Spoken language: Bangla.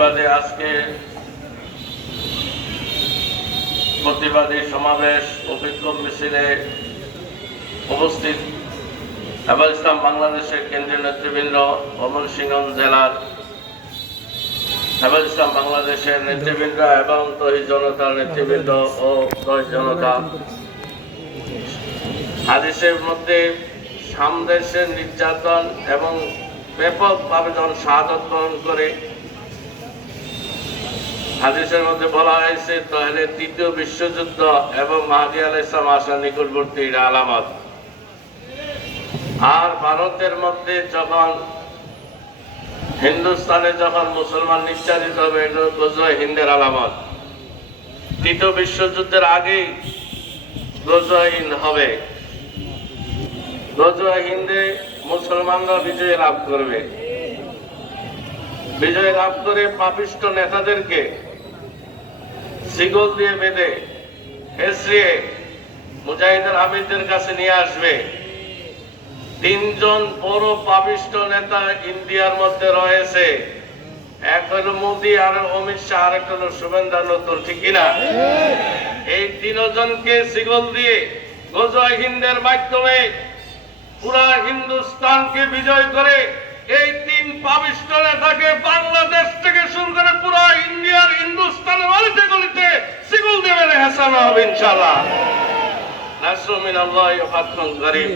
আজকে প্রতিবাদী সমাবেশ ও বিক্ষোভ মিছিলে উপস্থিত হেফাজতে ইসলাম বাংলাদেশের কেন্দ্রীয় নেতৃবৃন্দ, ময়মনসিংহ জেলার হেফাজতে ইসলাম বাংলাদেশের নেতৃবৃন্দ এবং তহিদ জনতার নেতৃবৃন্দ ও তহিদ জনতা। হাদিসের মধ্যে সামদেশের নির্যাতন এবং ব্যাপকভাবে যখন শাহাদাত বরণ করে হাদিসের মধ্যে বলা হয়েছে তাহলে তৃতীয় বিশ্বযুদ্ধ এবং মাহদী আলাইহিস সালাম আসার নিকটবর্তী আলামত। আর ভারতের মধ্যে যখন হিন্দুস্তানে যখন মুসলমান নির্যাতিত হবে এটা গজওয়ে হিন্দের আলামত। তৃতীয় বিশ্বযুদ্ধের আগেই গজওয়ে হিন্দ হবে। গজওয়ে হিন্দে মুসলমানরা বিজয় লাভ করবে। বিজয় লাভ করে পাপিষ্ঠ নেতাদেরকে শিকল দিয়ে বেঁধে হেসড়িয়ে মুজাহিদের আমিরদের কাছে নিয়ে আসবে। তিনজন বড় পাপিষ্ঠ নেতা ইন্ডিয়ার মধ্যে রয়েছে, এক হলো মোদী, আর অমিত শাহ, আর একটা হলো শুভেন্দু নতুন, ঠিক কিনা? এই তিনজনকে শিকল দিয়ে গজওয়ে হিন্দের মাধ্যমে পুরা হিন্দুস্তানকে বিজয় করে এই তিন পাপিষ্ঠ নেতাকে বাংলাদেশ থেকে শুরু করে পুরা ইন্ডিয়ার হিন্দুস্তানের গলিতে গলিতে শিকল দিয়ে হেসানো হবে ইনশাআল্লাহ। নাসরুম মিনাল্লাহি ওয়া ফাতহুন করিম।